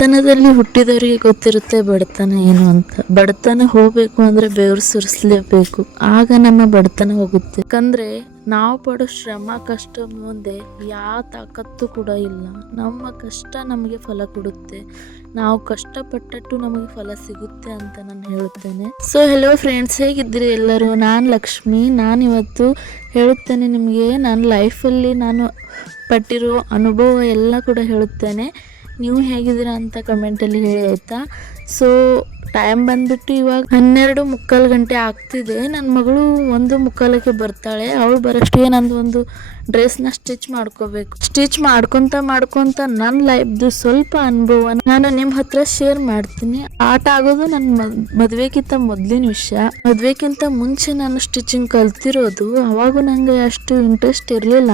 ಬಡತನದಲ್ಲಿ ಹುಟ್ಟಿದವರಿಗೆ ಗೊತ್ತಿರುತ್ತೆ ಬಡತನ ಏನು ಅಂತ. ಬಡತನ ಹೋಗ್ಬೇಕು ಅಂದ್ರೆ ಬೆವರು ಸುರಿಸಲೇಬೇಕು, ಆಗ ನಮ್ಮ ಬಡತನ ಹೋಗುತ್ತೆ. ಯಾಕಂದ್ರೆ ನಾವು ಪಡೋ ಶ್ರಮ ಕಷ್ಟ ಮುಂದೆ ಯಾವ ತಾಕತ್ತು ಕೂಡ ಇಲ್ಲ. ನಮ್ಮ ಕಷ್ಟ ನಮಗೆ ಫಲ ಕೊಡುತ್ತೆ, ನಾವು ಕಷ್ಟಪಟ್ಟಟ್ಟು ನಮಗೆ ಫಲ ಸಿಗುತ್ತೆ ಅಂತ ನಾನು ಹೇಳುತ್ತೇನೆ. ಸೊ ಹೆಲೋ ಫ್ರೆಂಡ್ಸ್, ಹೇಗಿದ್ದೀರಿ ಎಲ್ಲರೂ? ನಾನು ಲಕ್ಷ್ಮಿ. ನಾನಿವತ್ತು ಹೇಳುತ್ತೇನೆ ನಿಮಗೆ ನನ್ನ ಲೈಫಲ್ಲಿ ನಾನು ಪಟ್ಟಿರೋ ಅನುಭವ ಎಲ್ಲ ಕೂಡ ಹೇಳುತ್ತೇನೆ. ನೀವು ಹೇಗಿದ್ದೀರಾ ಅಂತ ಕಮೆಂಟಲ್ಲಿ ಹೇಳಿ, ಆಯಿತಾ? ಸೊ ಟೈಮ್ ಬಂದುಬಿಟ್ಟು ಇವಾಗ 12:45 ಆಗ್ತಿದೆ. ನನ್ನ ಮಗಳು 1:45ಕ್ಕೆ ಬರ್ತಾಳೆ. ಅವಳು ಬರೋಷ್ಟಿಗೆ ನಂದು ಒಂದು ಡ್ರೆಸ್ನ ಸ್ಟಿಚ್ ಮಾಡ್ಕೋಬೇಕು. ಸ್ಟಿಚ್ ಮಾಡ್ಕೊತ ನನ್ನ ಲೈಫ್ದು ಸ್ವಲ್ಪ ಅನುಭವ ನಾನು ನಿಮ್ಮ ಹತ್ರ ಶೇರ್ ಮಾಡ್ತೀನಿ. ಆಟ ಆಗೋದು ನನ್ನ ಮದುವೆಗಿಂತ ಮೊದಲಿನ ವಿಷಯ. ಮದುವೆಗಿಂತ ಮುಂಚೆ ನಾನು ಸ್ಟಿಚಿಂಗ್ ಕಲ್ತಿರೋದು. ಅವಾಗೂ ನನಗೆ ಅಷ್ಟು ಇಂಟ್ರೆಸ್ಟ್ ಇರಲಿಲ್ಲ.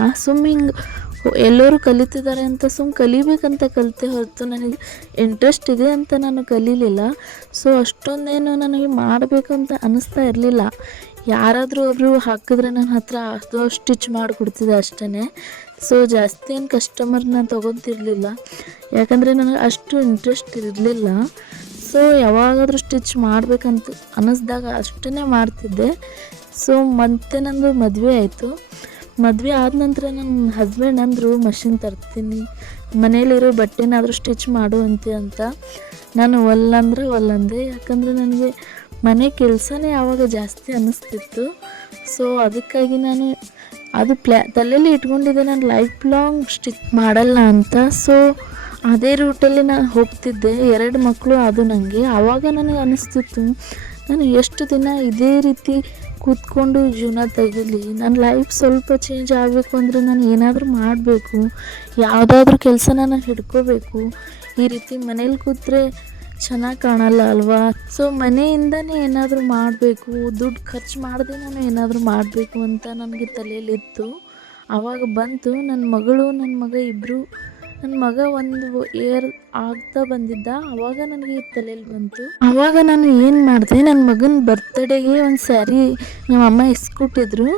ಹಿಂಗೆ ಎಲ್ಲರೂ ಕಲಿತಿದ್ದಾರೆ ಅಂತ ಕಲಿಬೇಕಂತ ಕಲಿತೆ ಹೊರತು ನನಗೆ ಇಂಟ್ರೆಸ್ಟ್ ಇದೆ ಅಂತ ನಾನು ಕಲೀಲಿಲ್ಲ. ಸೊ ಅಷ್ಟೊಂದೇನು ನನಗೆ ಮಾಡಬೇಕಂತ ಅನ್ನಿಸ್ತಾ ಇರಲಿಲ್ಲ. ಯಾರಾದರೂ ಒಬ್ಬರು ಹಾಕಿದ್ರೆ ನನ್ನ ಹತ್ರ ಅದು ಸ್ಟಿಚ್ ಮಾಡಿಕೊಡ್ತಿದ್ದೆ ಅಷ್ಟೇ. ಸೊ ಜಾಸ್ತಿ ಏನು ಕಸ್ಟಮರ್ನ ತೊಗೊತಿರ್ಲಿಲ್ಲ, ಯಾಕಂದರೆ ನನಗೆ ಅಷ್ಟು ಇಂಟ್ರೆಸ್ಟ್ ಇರಲಿಲ್ಲ. ಸೊ ಯಾವಾಗಾದರೂ ಸ್ಟಿಚ್ ಮಾಡಬೇಕಂತ ಅನ್ನಿಸ್ದಾಗ ಅಷ್ಟೇ ಮಾಡ್ತಿದ್ದೆ. ಸೊ ಮತ್ತೆ ನಂದು ಮದುವೆ ಆಯಿತು. ಮದುವೆ ಆದ ನಂತರ ನನ್ನ ಹಸ್ಬೆಂಡ್ ಅಂದರು, ಮಷಿನ್ ತರ್ತೀನಿ, ಮನೇಲಿರೋ ಬಟ್ಟೆನಾದರೂ ಸ್ಟಿಚ್ ಮಾಡುವಂತೆ ಅಂತ. ನಾನು ಒಲ್ಲಂದೆ, ಯಾಕಂದರೆ ನನಗೆ ಮನೆ ಕೆಲಸನೇ ಆವಾಗ ಜಾಸ್ತಿ ಅನ್ನಿಸ್ತಿತ್ತು. ಸೊ ಅದಕ್ಕಾಗಿ ನಾನು ಅದು ತಲೆಯಲ್ಲಿ ಇಟ್ಕೊಂಡಿದ್ದೆ, ನಾನು ಲೈಫ್ ಲಾಂಗ್ ಸ್ಟಿಚ್ ಮಾಡಲ್ಲ ಅಂತ. ಸೊ ಅದೇ ರೂಟಲ್ಲಿ ನಾನು ಹೋಗ್ತಿದ್ದೆ. 2 ಮಕ್ಕಳು ಅದು ನನಗೆ. ಆವಾಗ ನನಗೆ ಅನ್ನಿಸ್ತಿತ್ತು, ನಾನು ಎಷ್ಟು ದಿನ ಇದೇ ರೀತಿ ಕೂತ್ಕೊಂಡು ಜೀವನ ತೆಗೀಲಿ, ನನ್ನ ಲೈಫ್ ಸ್ವಲ್ಪ ಚೇಂಜ್ ಆಗಬೇಕು ಅಂದರೆ ನಾನು ಏನಾದರೂ ಮಾಡಬೇಕು, ಯಾವುದಾದ್ರೂ ಕೆಲಸನ ನಾನು ಹಿಡ್ಕೋಬೇಕು. ಈ ರೀತಿ ಮನೇಲಿ ಕೂತ್ರೆ ಚೆನ್ನಾಗಿ ಕಾಣಲ್ಲ ಅಲ್ವಾ? ಸೊ ಮನೆಯಿಂದನೇ ಏನಾದರೂ ಮಾಡಬೇಕು, ದುಡ್ಡು ಖರ್ಚು ಮಾಡದೆ ನಾನು ಏನಾದರೂ ಮಾಡಬೇಕು ಅಂತ ನನಗೆ ತಲೆಯಲ್ಲಿತ್ತು. ಆವಾಗ ಬಂತು ನನ್ನ ಮಗಳು ನನ್ನ ಮಗ ಇಬ್ಬರು. ನನ್ನ ಮಗ 1 ಇಯರ್ ಆಗ್ತಾ ಬಂದಿದ್ದ, ಆವಾಗ ನನಗೆ ತಲೆಯಲ್ಲಿ ಬಂತು. ಆವಾಗ ನಾನು ಏನು ಮಾಡಿದೆ, ನನ್ನ ಮಗನ ಬರ್ತ್ಡೇಗೆ ಒಂದು ಸ್ಯಾರಿ ನಮ್ಮ ಅಮ್ಮ ಇಸ್ಕೊಟ್ಟಿದ್ರು.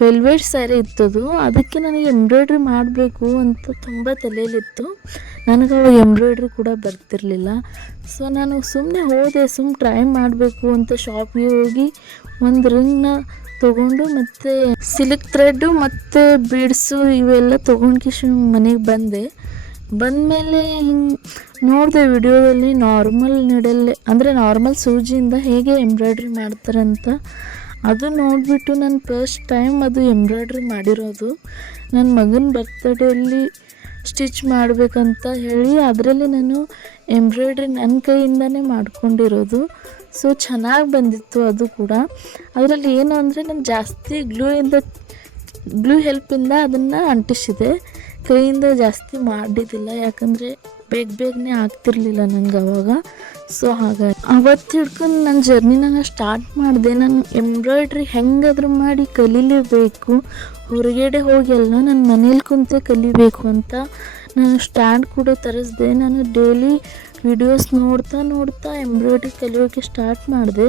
ವೆಲ್ವೆಟ್ ಸ್ಯಾರಿ ಇತ್ತದು. ಅದಕ್ಕೆ ನನಗೆ ಎಂಬ್ರಾಯ್ಡ್ರಿ ಮಾಡಬೇಕು ಅಂತ ತುಂಬ ತಲೆಯಲ್ಲಿತ್ತು. ನನಗೆ ಅವಾಗ ಎಂಬ್ರಾಯ್ಡ್ರಿ ಕೂಡ ಬರ್ತಿರಲಿಲ್ಲ. ಸೊ ನಾನು ಸುಮ್ಮನೆ ಹೋದೆ, ಟ್ರೈ ಮಾಡಬೇಕು ಅಂತ ಶಾಪಿಗೆ ಹೋಗಿ ಒಂದು ರಿಂಗ್ನ ತೊಗೊಂಡು ಮತ್ತು ಸಿಲ್ಕ್ ಥ್ರೆಡ್ಡು ಮತ್ತು ಬೀಡ್ಸು ಇವೆಲ್ಲ ತೊಗೊಂಡು ಮನೆಗೆ ಬಂದಮೇಲೆ ಹಿಂಗೆ ನೋಡಿದೆ ವಿಡಿಯೋದಲ್ಲಿ ನಾರ್ಮಲ್ ನೀಡಲ್ಲೇ, ಅಂದರೆ ನಾರ್ಮಲ್ ಸೂಜಿಯಿಂದ ಹೇಗೆ ಎಂಬ್ರಾಯ್ಡ್ರಿ ಮಾಡ್ತಾರಂತ. ಅದು ನೋಡಿಬಿಟ್ಟು ನಾನು ಫಸ್ಟ್ ಟೈಮ್ ಅದು ಎಂಬ್ರಾಯ್ಡ್ರಿ ಮಾಡಿರೋದು. ನನ್ನ ಮಗನ ಬರ್ತಡೇಯಲ್ಲಿ ಸ್ಟಿಚ್ ಮಾಡಬೇಕಂತ ಹೇಳಿ ಅದರಲ್ಲಿ ನಾನು ಎಂಬ್ರಾಯ್ಡ್ರಿ ನನ್ನ ಕೈಯಿಂದನೇ ಮಾಡ್ಕೊಂಡಿರೋದು. ಸೊ ಚೆನ್ನಾಗಿ ಬಂದಿತ್ತು ಅದು ಕೂಡ. ಅದರಲ್ಲಿ ಏನು ಅಂದರೆ ನಾನು ಜಾಸ್ತಿ ಗ್ಲೂ ಹೆಲ್ಪಿಂದ ಅದನ್ನು ಅಂಟಿಸಿದೆ, ಕೈಯಿಂದ ಜಾಸ್ತಿ ಮಾಡಿದ್ದಿಲ್ಲ, ಯಾಕಂದರೆ ಬೇಗನೆ ಆಗ್ತಿರ್ಲಿಲ್ಲ ನನಗೆ ಅವಾಗ. ಸೊ ಹಾಗಾಗಿ ಅವತ್ತು ಹಿಡ್ಕೊಂಡು ನನ್ನ ಜರ್ನಿನ ಸ್ಟಾರ್ಟ್ ಮಾಡಿದೆ. ನಾನು ಎಂಬ್ರಾಯ್ಡ್ರಿ ಹೆಂಗಾದರೂ ಮಾಡಿ ಕಲೀಲೇಬೇಕು, ಹೊರಗಡೆ ಹೋಗಿಲ್ಲ, ನಾನು ಮನೇಲಿ ಕುಂತೆ ಕಲಿಬೇಕು ಅಂತ ನಾನು ಸ್ಟ್ಯಾಂಡ್ ಕೂಡ ತರಿಸ್ದೆ. ನಾನು ಡೈಲಿ ವಿಡಿಯೋಸ್ ನೋಡ್ತಾ ಎಂಬ್ರಾಯ್ಡ್ರಿ ಕಲಿಯೋಕ್ಕೆ ಸ್ಟಾರ್ಟ್ ಮಾಡಿದೆ.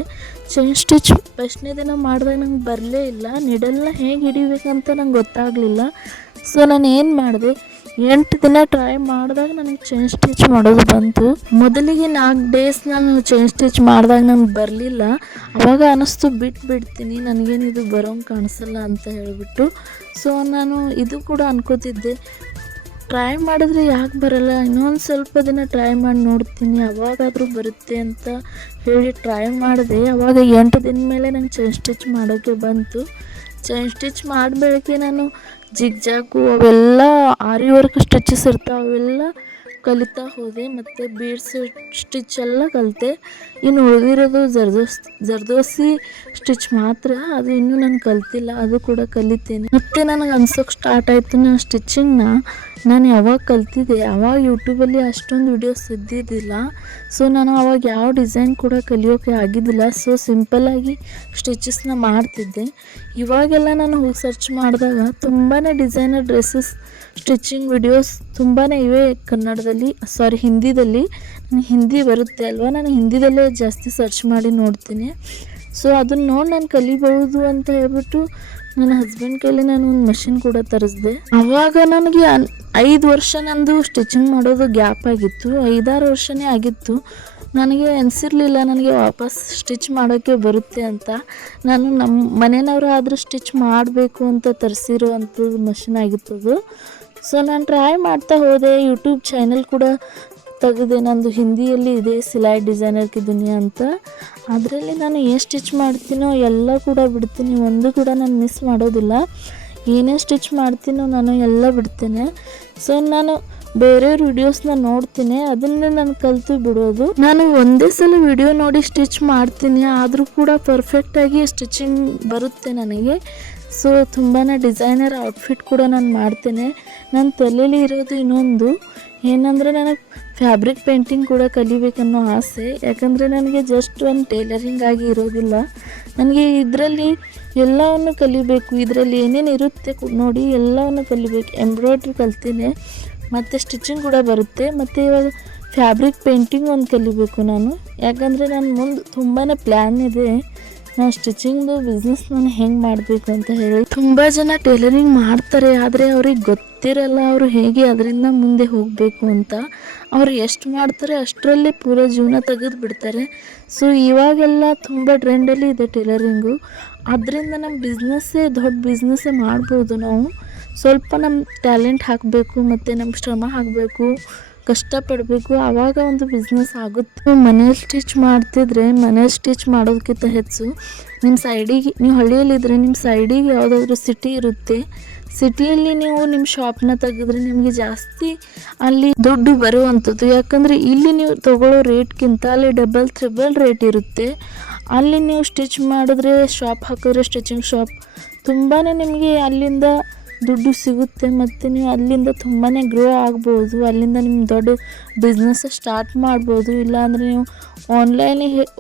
ಚೈನ್ ಸ್ಟಿಚ್ ಫಸ್ಟ್ನೇ ದಿನ ಮಾಡಿದಾಗ ನಂಗೆ ಬರಲೇ ಇಲ್ಲ. ನಿಡಲ್ನ ಹೇಗೆ ಹಿಡಿಬೇಕಂತ ನಂಗೆ ಗೊತ್ತಾಗಲಿಲ್ಲ. ಸೊ ನಾನು ಏನು ಮಾಡಿದೆ, 8 ದಿನ ಟ್ರೈ ಮಾಡಿದಾಗ ನನಗೆ ಚೈನ್ ಸ್ಟಿಚ್ ಮಾಡೋದು ಬಂತು. ಮೊದಲಿಗೆ 4 ಡೇಸ್ ನಾನು ಚೈನ್ ಸ್ಟಿಚ್ ಮಾಡಿದಾಗ ನನಗೆ ಬರಲಿಲ್ಲ. ಆವಾಗ ಅನ್ನಿಸ್ತು ಬಿಡ್ತೀನಿ, ನನಗೇನಿದು ಬರೋಂಗೆ ಕಾಣಿಸಲ್ಲ ಅಂತ ಹೇಳಿಬಿಟ್ಟು. ಸೊ ನಾನು ಇದು ಕೂಡ ಅನ್ಕೋತಿದ್ದೆ, ಟ್ರೈ ಮಾಡಿದ್ರೆ ಯಾಕೆ ಬರಲ್ಲ, ಇನ್ನೊಂದು ಸ್ವಲ್ಪ ದಿನ ಟ್ರೈ ಮಾಡಿ ನೋಡ್ತೀನಿ, ಅವಾಗಾದರೂ ಬರುತ್ತೆ ಅಂತ ಹೇಳಿ ಟ್ರೈ ಮಾಡಿದೆ. ಅವಾಗ 8 ದಿನ ಮೇಲೆ ನಂಗೆ ಚೈನ್ ಸ್ಟಿಚ್ ಮಾಡೋಕ್ಕೆ ಬಂತು. ಚೈನ್ ಸ್ಟಿಚ್ ಮಾಡಬೇಕೆ ನಾನು ಜಿಗ್ಜಾಗು ಅವೆಲ್ಲ ಆರಿ ವರ್ಕ್ ಸ್ಟಿಚಸ್ ಇರ್ತಾವೆ ಅವೆಲ್ಲ ಕಲಿತಾ ಹೋದೆ. ಮತ್ತು ಬೀಡ್ಸ್ ಸ್ಟಿಚ್ ಎಲ್ಲ ಕಲಿತೆ. ಇನ್ನು ಉಳಿದಿರೋದು ಜರ್ದೋಸಿ ಸ್ಟಿಚ್ ಮಾತ್ರ, ಅದು ಇನ್ನೂ ನಾನು ಕಲ್ತಿಲ್ಲ, ಅದು ಕೂಡ ಕಲಿತೇನೆ. ಮತ್ತು ನನಗೆ ಅನ್ಸೋಕ್ಕೆ ಸ್ಟಾರ್ಟ್ ಆಯಿತು, ನಾನು ಸ್ಟಿಚಿಂಗ್ನ ನಾನು ಯಾವಾಗ ಕಲ್ತಿದ್ದೆ, ಆವಾಗ ಯೂಟ್ಯೂಬಲ್ಲಿ ಅಷ್ಟೊಂದು ವಿಡಿಯೋಸ್ ಇದ್ದಿದ್ದಿಲ್ಲ. ಸೊ ನಾನು ಆವಾಗ ಯಾವ ಡಿಸೈನ್ ಕೂಡ ಕಲಿಯೋಕ್ಕೆ ಆಗಿದ್ದಿಲ್ಲ. ಸೊ ಸಿಂಪಲ್ಲಾಗಿ ಸ್ಟಿಚಸ್ನ ಮಾಡ್ತಿದ್ದೆ. ಇವಾಗೆಲ್ಲ ನಾನು ಹೋಗಿ ಸರ್ಚ್ ಮಾಡಿದಾಗ ತುಂಬಾ ಡಿಸೈನರ್ ಡ್ರೆಸ್ಸಸ್ ಸ್ಟಿಚಿಂಗ್ ವಿಡಿಯೋಸ್ ತುಂಬಾ ಇವೆ ಹಿಂದಿದಲ್ಲಿ. ನನಗೆ ಹಿಂದಿ ಬರುತ್ತೆ ಅಲ್ವಾ, ನಾನು ಹಿಂದಿದಲ್ಲೇ ಜಾಸ್ತಿ ಸರ್ಚ್ ಮಾಡಿ ನೋಡ್ತೀನಿ. ಸೊ ಅದನ್ನ ನೋಡಿ ನಾನು ಕಲಿಬಹುದು ಅಂತ ಹೇಳ್ಬಿಟ್ಟು ನನ್ನ ಹಸ್ಬೆಂಡ್ ಕೈಲಿ ನಾನು ಒಂದು ಮಷಿನ್ ಕೂಡ ತರಿಸಿದೆ. ಅವಾಗ ನನಗೆ 5 ವರ್ಷ ನಂದು ಸ್ಟಿಚಿಂಗ್ ಮಾಡೋದು ಗ್ಯಾಪ್ ಆಗಿತ್ತು, 5-6 ವರ್ಷನೇ ಆಗಿತ್ತು. ನನಗೆ ಅನಿಸಿರ್ಲಿಲ್ಲ ನನಗೆ ವಾಪಸ್ ಸ್ಟಿಚ್ ಮಾಡೋಕ್ಕೆ ಬರುತ್ತೆ ಅಂತ. ನಾನು ನಮ್ಮ ಮನೆಯವರು ಆದರೂ ಸ್ಟಿಚ್ ಮಾಡಬೇಕು ಅಂತ ತರಿಸಿರೋ ಅಂಥದ್ದು ಮಷಿನ್ ಆಗಿತ್ತದು. ಸೊ ನಾನು ಟ್ರೈ ಮಾಡ್ತಾ ಹೋದೆ. ಯೂಟ್ಯೂಬ್ ಚಾನಲ್ ಕೂಡ ತೆಗೆದೆ, ನಂದು ಹಿಂದಿಯಲ್ಲಿ ಇದೆ ಸಿಲಾಯಿ ಡಿಸೈನರ್ ಕಿ ದುನಿಯಾ ಅಂತ. ಅದರಲ್ಲಿ ನಾನು ಏನು ಸ್ಟಿಚ್ ಮಾಡ್ತೀನೋ ಎಲ್ಲ ಕೂಡ ಬಿಡ್ತೀನಿ, ಒಂದು ಕೂಡ ನಾನು ಮಿಸ್ ಮಾಡೋದಿಲ್ಲ. ಏನೇ ಸ್ಟಿಚ್ ಮಾಡ್ತೀನೋ ನಾನು ಎಲ್ಲ ಬಿಡ್ತೇನೆ. ಸೊ ನಾನು ಬೇರೆಯವ್ರ ವಿಡಿಯೋಸ್ನ ನೋಡ್ತೀನಿ, ಅದನ್ನೇ ನಾನು ಕಲಿತು ಬಿಡೋದು. ನಾನು ಒಂದೇ ಸಲ ವಿಡಿಯೋ ನೋಡಿ ಸ್ಟಿಚ್ ಮಾಡ್ತೀನಿ, ಆದರೂ ಕೂಡ ಪರ್ಫೆಕ್ಟಾಗಿ ಸ್ಟಿಚಿಂಗ್ ಬರುತ್ತೆ ನನಗೆ. ಸೊ ತುಂಬಾ ಡಿಸೈನರ್ ಔಟ್ಫಿಟ್ ಕೂಡ ನಾನು ಮಾಡ್ತೇನೆ. ನನ್ನ ತಲೆಯಲ್ಲಿ ಇರೋದು ಇನ್ನೊಂದು ಏನಂದರೆ ನನಗೆ ಫ್ಯಾಬ್ರಿಕ್ ಪೇಂಟಿಂಗ್ ಕೂಡ ಕಲಿಬೇಕನ್ನೋ ಆಸೆ. ಯಾಕಂದರೆ ನನಗೆ ಜಸ್ಟ್ ಒಂದು ಟೇಲರಿಂಗ್ ಆಗಿ ಇರೋದಿಲ್ಲ, ನನಗೆ ಇದರಲ್ಲಿ ಎಲ್ಲವನ್ನು ಕಲಿಬೇಕು. ಇದರಲ್ಲಿ ಏನೇನು ಇರುತ್ತೆ ನೋಡಿ ಎಲ್ಲವನ್ನು ಕಲಿಬೇಕು. ಎಂಬ್ರಾಯ್ಡ್ರಿ ಕಲ್ತೀನಿ, ಮತ್ತು ಸ್ಟಿಚಿಂಗ್ ಕೂಡ ಬರುತ್ತೆ, ಮತ್ತು ಇವಾಗ ಫ್ಯಾಬ್ರಿಕ್ ಪೇಂಟಿಂಗ್ ಒಂದು ಕಲಿಬೇಕು ನಾನು. ಯಾಕಂದರೆ ನನ್ನ ಮುಂದೆ ತುಂಬಾ ಪ್ಲ್ಯಾನ್ ಇದೆ, ನಾವು ಸ್ಟಿಚಿಂಗ್ದು ಬಿಸ್ನೆಸ್ ನಾನು ಹೆಂಗೆ ಮಾಡಬೇಕು ಅಂತ ಹೇಳಿ. ತುಂಬ ಜನ ಟೇಲರಿಂಗ್ ಮಾಡ್ತಾರೆ, ಆದರೆ ಅವ್ರಿಗೆ ಗೊತ್ತಿರಲ್ಲ ಅವರು ಹೇಗೆ ಅದರಿಂದ ಮುಂದೆ ಹೋಗಬೇಕು ಅಂತ. ಅವ್ರು ಎಷ್ಟು ಮಾಡ್ತಾರೆ ಅಷ್ಟರಲ್ಲೇ ಪೂರ ಜೀವನ ತೆಗೆದು ಬಿಡ್ತಾರೆ. ಸೊ ಇವಾಗೆಲ್ಲ ತುಂಬ ಟ್ರೆಂಡಲ್ಲಿ ಇದೆ ಟೇಲರಿಂಗು. ಅದರಿಂದ ನಮ್ಮ ಬಿಸ್ನೆಸ್ಸೇ ದೊಡ್ಡ ಬಿಸ್ನೆಸ್ಸೇ ಮಾಡ್ಬೋದು ನಾವು. ಸ್ವಲ್ಪ ನಮ್ಮ ಟ್ಯಾಲೆಂಟ್ ಹಾಕಬೇಕು ಮತ್ತು ನಮ್ಮ ಶ್ರಮ ಹಾಕಬೇಕು, ಕಷ್ಟಪಡಬೇಕು, ಆವಾಗ ಒಂದು ಬಿಸ್ನೆಸ್ ಆಗುತ್ತೆ. ಮನೇಲಿ ಸ್ಟಿಚ್ ಮಾಡ್ತಿದ್ರೆ ಮನೇಲಿ ಸ್ಟಿಚ್ ಮಾಡೋದಕ್ಕಿಂತ ಹೆಚ್ಚು ನಿಮ್ಮ ಸೈಡಿಗೆ, ನೀವು ಹಳ್ಳಿಯಲ್ಲಿದ್ದರೆ ನಿಮ್ಮ ಸೈಡಿಗೆ ಯಾವುದಾದ್ರೂ ಸಿಟಿ ಇರುತ್ತೆ, ಸಿಟಿಯಲ್ಲಿ ನೀವು ನಿಮ್ಮ ಶಾಪ್ನ ತೆಗೆದ್ರೆ ನಿಮಗೆ ಜಾಸ್ತಿ ಅಲ್ಲಿ ದುಡ್ಡು ಬರುವಂಥದ್ದು. ಯಾಕಂದರೆ ಇಲ್ಲಿ ನೀವು ತೊಗೊಳ್ಳೋ ರೇಟ್ಗಿಂತ ಅಲ್ಲಿ ಡಬಲ್ ತ್ರಿಬಲ್ ರೇಟ್ ಇರುತ್ತೆ. ಅಲ್ಲಿ ನೀವು ಸ್ಟಿಚ್ ಮಾಡಿದ್ರೆ ಶಾಪ್ ಹಾಕಿದ್ರೆ ಸ್ಟಿಚಿಂಗ್ ಶಾಪ್ ತುಂಬಾ ನಿಮಗೆ ಅಲ್ಲಿಂದ ದುಡ್ಡು ಸಿಗುತ್ತೆ, ಮತ್ತು ನೀವು ಅಲ್ಲಿಂದ ತುಂಬಾ ಗ್ರೋ ಆಗ್ಬೋದು. ಅಲ್ಲಿಂದ ನಿಮ್ಮ ದೊಡ್ಡ ಬಿಸ್ನೆಸ್ ಸ್ಟಾರ್ಟ್ ಮಾಡ್ಬೋದು. ಇಲ್ಲಾಂದರೆ ನೀವು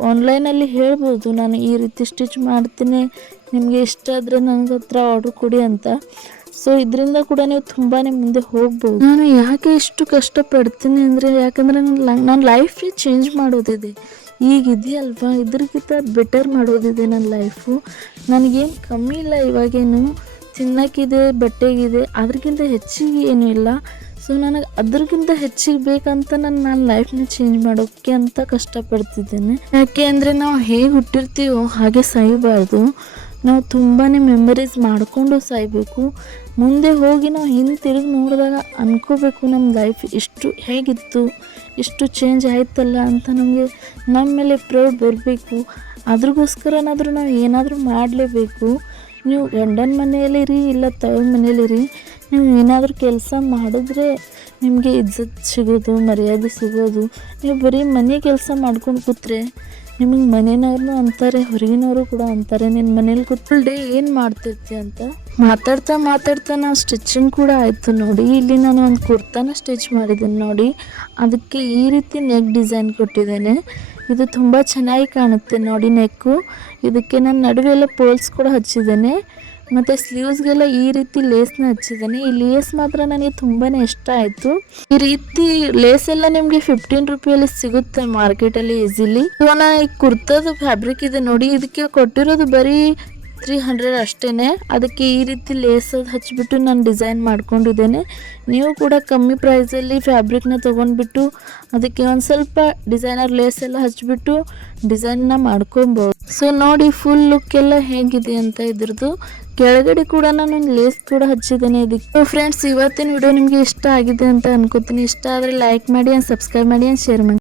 ಆನ್ಲೈನಲ್ಲಿ ಹೇಳ್ಬೋದು, ನಾನು ಈ ರೀತಿ ಸ್ಟಿಚ್ ಮಾಡ್ತೀನಿ, ನಿಮಗೆ ಇಷ್ಟ ಆದರೆ ನನಗೆ ಹತ್ರ ಆರ್ಡ್ರ್ ಕೊಡಿ ಅಂತ. ಸೊ ಇದರಿಂದ ಕೂಡ ನೀವು ತುಂಬಾ ಮುಂದೆ ಹೋಗ್ಬೋದು. ನಾನು ಯಾಕೆ ಇಷ್ಟು ಕಷ್ಟಪಡ್ತೀನಿ ಅಂದರೆ, ಯಾಕಂದರೆ ನನ್ನ ಲೈಫ್ ಚೇಂಜ್ ಮಾಡೋದಿದೆ. ಈಗಿದೆಯಲ್ವಾ, ಇದ್ರಿಗಿಂತ ಬೆಟರ್ ಮಾಡೋದಿದೆ ನನ್ನ ಲೈಫು. ನನಗೇನು ಕಮ್ಮಿ ಇಲ್ಲ, ಇವಾಗೇನು ತಿನ್ನೋಕ್ಕಿದೆ, ಬಟ್ಟೆಗಿದೆ, ಅದ್ರಕ್ಕಿಂತ ಹೆಚ್ಚಿಗೆ ಏನೂ ಇಲ್ಲ. ಸೊ ನನಗೆ ಅದ್ರಕ್ಕಿಂತ ಹೆಚ್ಚಿಗೆ ಬೇಕಂತ ನನ್ನ ಲೈಫ್ನ ಚೇಂಜ್ ಮಾಡೋಕ್ಕೆ ಅಂತ ಕಷ್ಟಪಡ್ತಿದ್ದೇನೆ. ಯಾಕೆ ಅಂದರೆ ನಾವು ಹೇಗೆ ಹುಟ್ಟಿರ್ತೀವೋ ಹಾಗೆ ಸಾಯಬಾರ್ದು. ನಾವು ತುಂಬಾ ಮೆಮರೀಸ್ ಮಾಡಿಕೊಂಡು ಸಾಯಬೇಕು. ಮುಂದೆ ಹೋಗಿ ನಾವು ಹಿಂತಿರುಗಿ ನೋಡಿದಾಗ ಅನ್ಕೋಬೇಕು ನಮ್ಮ ಲೈಫ್ ಇಷ್ಟು ಹೇಗಿತ್ತು, ಇಷ್ಟು ಚೇಂಜ್ ಆಯ್ತಲ್ಲ ಅಂತ ನಮಗೆ ನಮ್ಮ ಮೇಲೆ ಪ್ರೌಡ್ ಬರಬೇಕು. ಅದ್ರಗೋಸ್ಕರನಾದರೂ ನಾವು ಏನಾದರೂ ಮಾಡಲೇಬೇಕು. ನೀವು ಗಂಡನ ಮನೆಯಲ್ಲಿರಿ ಇಲ್ಲ ತವ್ರ ಮನೆಯಲ್ಲಿರಿ, ನೀವು ಏನಾದರೂ ಕೆಲಸ ಮಾಡಿದ್ರೆ ನಿಮಗೆ ಇಜ್ಜತ್ ಸಿಗೋದು, ಮರ್ಯಾದೆ ಸಿಗೋದು. ನೀವು ಬರೀ ಮನೆ ಕೆಲಸ ಮಾಡ್ಕೊಂಡು ಕೂತ್ರೆ ನಿಮಗೆ ಮನೆಯವ್ರನ್ನೂ ಅಂತಾರೆ, ಹೊರಗಿನವರು ಕೂಡ ಅಂತಾರೆ, ನಿನ್ನ ಮನೇಲಿ ಕೂತ್ಕೊಳ್ಳಿ ಡೇ ಏನು ಮಾಡ್ತಿರ್ತಿ ಅಂತ. ಮಾತಾಡ್ತಾ ನಾವು ಸ್ಟಿಚಿಂಗ್ ಕೂಡ ಆಯಿತು ನೋಡಿ. ಇಲ್ಲಿ ನಾನು ಒಂದು ಕುರ್ತಾನ ಸ್ಟಿಚ್ ಮಾಡಿದ್ದೀನಿ ನೋಡಿ, ಅದಕ್ಕೆ ಈ ರೀತಿ ನೆಕ್ ಡಿಸೈನ್ ಕೊಟ್ಟಿದ್ದೇನೆ. ಇದು ತುಂಬ ಚೆನ್ನಾಗಿ ಕಾಣುತ್ತೆ ನೋಡಿ ನೆಕ್ಕು. ಇದಕ್ಕೆ ನಾನು ನಡುವೆ ಎಲ್ಲ ಪೋಲ್ಸ್ ಕೂಡ ಹಚ್ಚಿದ್ದೇನೆ, ಮತ್ತು ಸ್ಲೀವ್ಸ್ಗೆಲ್ಲ ಈ ರೀತಿ ಲೇಸ್ನ ಹಚ್ಚಿದ್ದೇನೆ. ಈ ಲೇಸ್ ಮಾತ್ರ ನನಗೆ ತುಂಬಾ ಇಷ್ಟ ಆಯಿತು. ಈ ರೀತಿ ಲೇಸ್ ಎಲ್ಲ ನಿಮಗೆ 15 ರೂಪಾಯಲ್ಲಿ ಸಿಗುತ್ತೆ ಮಾರ್ಕೆಟಲ್ಲಿ ಈಸಿಲಿ. ನಾನು ಈ ಕುರ್ತಾದ ಫ್ಯಾಬ್ರಿಕ್ ಇದೆ ನೋಡಿ, ಇದಕ್ಕೆ ಕೊಟ್ಟಿರೋದು ಬರೀ 300 ಅಷ್ಟೇ. ಅದಕ್ಕೆ ಈ ರೀತಿ ಲೇಸ್ ಹಚ್ಚಿಬಿಟ್ಟು ನಾನು ಡಿಸೈನ್ ಮಾಡ್ಕೊಂಡಿದ್ದೇನೆ. ನೀವು ಕೂಡ ಕಮ್ಮಿ ಪ್ರೈಸಲ್ಲಿ ಫ್ಯಾಬ್ರಿಕ್ನ ತೊಗೊಂಡ್ಬಿಟ್ಟು ಅದಕ್ಕೆ ಒಂದು ಸ್ವಲ್ಪ ಡಿಸೈನರ್ ಲೇಸ್ ಎಲ್ಲ ಹಚ್ಚಿಬಿಟ್ಟು ಡಿಸೈನ್ನ ಮಾಡ್ಕೊಬೋದು. ಸೊ ನೋಡಿ ಫುಲ್ ಲುಕ್ ಎಲ್ಲ ಹೇಗಿದೆ ಅಂತ ಇದ್ರದ್ದು. ಕೆಳಗಡೆ ಕೂಡ ನಾನು ಒಂದು ಲೇಸ್ ಕೂಡ ಹಚ್ಚಿದ್ದೇನೆ ಇದಕ್ಕೆ. ಸೊ ಫ್ರೆಂಡ್ಸ್, ಇವತ್ತಿನ ವಿಡಿಯೋ ನಿಮಗೆ ಇಷ್ಟ ಆಗಿದೆ ಅಂತ ಅನ್ಕೋತೀನಿ. ಇಷ್ಟ ಆದರೆ ಲೈಕ್ ಮಾಡಿ, ಸಬ್ಸ್ಕ್ರೈಬ್ ಮಾಡಿ, ಶೇರ್ ಮಾಡಿ.